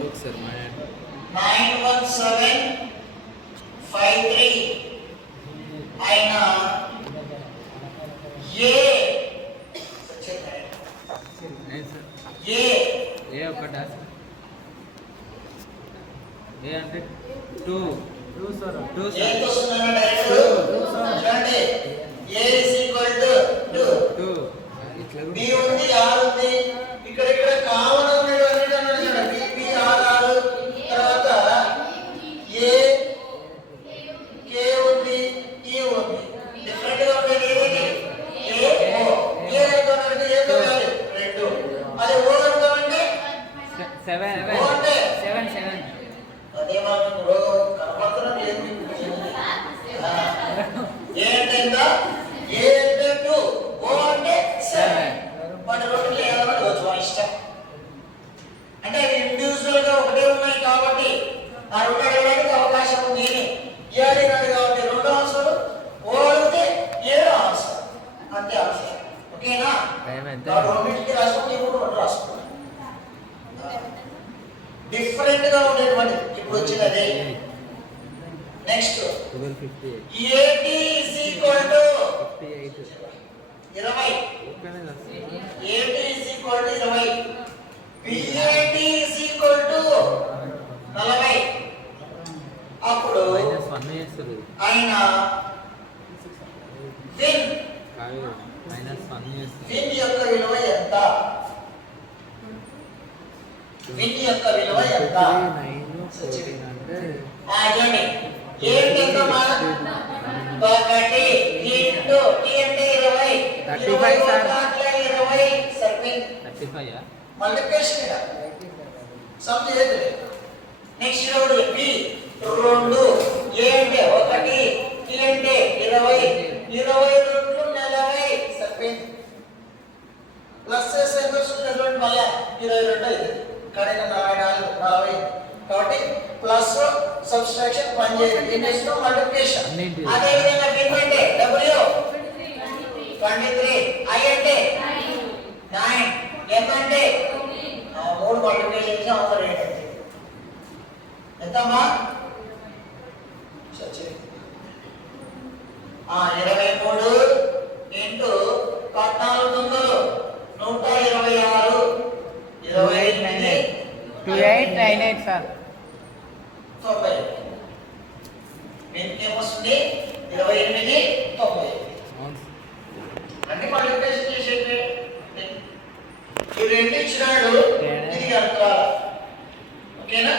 91753 ఆయన ఏ ఒకటా ఏ అంటే 2 సార్ 2 ఏ వస్తుందన్న డైరెక్ట్ చూడండి A is equal to 2 B ఉంది ఆర్ ఉంది ఇక్కడ కామన్ ఉన్నాడు అన్ని అన్నాడు చూడండి బి ఆర్ ఆర్ తర్వాత ఏ కే ఉంది ఈ ఉంది డిఫరెంట్ గా ఉండేది ఏది ఏ ఓ ఏ అనుకోండి ఏ కావాలి రెండు అది ఓ అనుకోండి 7 ఓ అంటే 7 అదే మనం రోగం కనపడుతున్నా ఏ అంటే ఎంత ఏ అంటే 2 ఓ అంటే 7 మన రెండు లేదని వచ్చి మన ఇష్టం అంటే అవి ఇండివిజువల్ గా ఒకటే ఉన్నాయి కాబట్టి ఆ రెండు అడగడానికి అవకాశం ఉంది ఏ అడిగినాడు కాబట్టి రెండు ఆన్సర్ ఓ అడిగితే ఏడు ఆన్సర్ అంతే ఆన్సర్ ఓకేనా రెండింటికి రాసుకోండి ఇప్పుడు రెండు రాసుకోండి డిఫరెంట్ గా ఉండేటువంటి ఇప్పుడు వచ్చినది next 1258 AD is equal to 20 AD is equal to 20 PAD is equal to 40 అప్పుడు -1 చేస్తారు ఆయన విన్ -1 చేస్తారు విన్ యొక్క విలువ ఎంత విన్ యొక్క విలువ ఎంత ఆగండి ఏంటి ఎంత మాట ఒకటి ఇంటూ టీ అంటే 20 35 సార్ 20 సర్కిల్ 35 మల్టిప్లికేషన్ కదా సమ్ చేయదు నెక్స్ట్ రోడ్ బి 2 ఏ అంటే 1 టీ అంటే 20 22 40 సర్కిల్ ప్లస్ సెకండ్స్ చూడండి మళ్ళా 22 ఇది కరెక్ట్ 44 40 కాబట్టి ప్లస్ సబ్ట్రాక్షన్ పని చేయదు ఏం చేస్తాం మల్టిప్లికేషన్ అదే విధంగా బిన్ అంటే w 23 i అంటే 9 m అంటే మూడు మల్టిప్లికేషన్ చేసి ఆన్సర్ ఏంటి ఎంతమ్మా సచ్చి 23 ఇంటూ 14 126 2898 సార్ 90 దీనికి ఏమొస్తుంది 28 90 అంటే మల్టిప్లికేషన్ చేసేది ఈ రెండు ఇచ్చినాడు ఇది అంతా ఓకేనా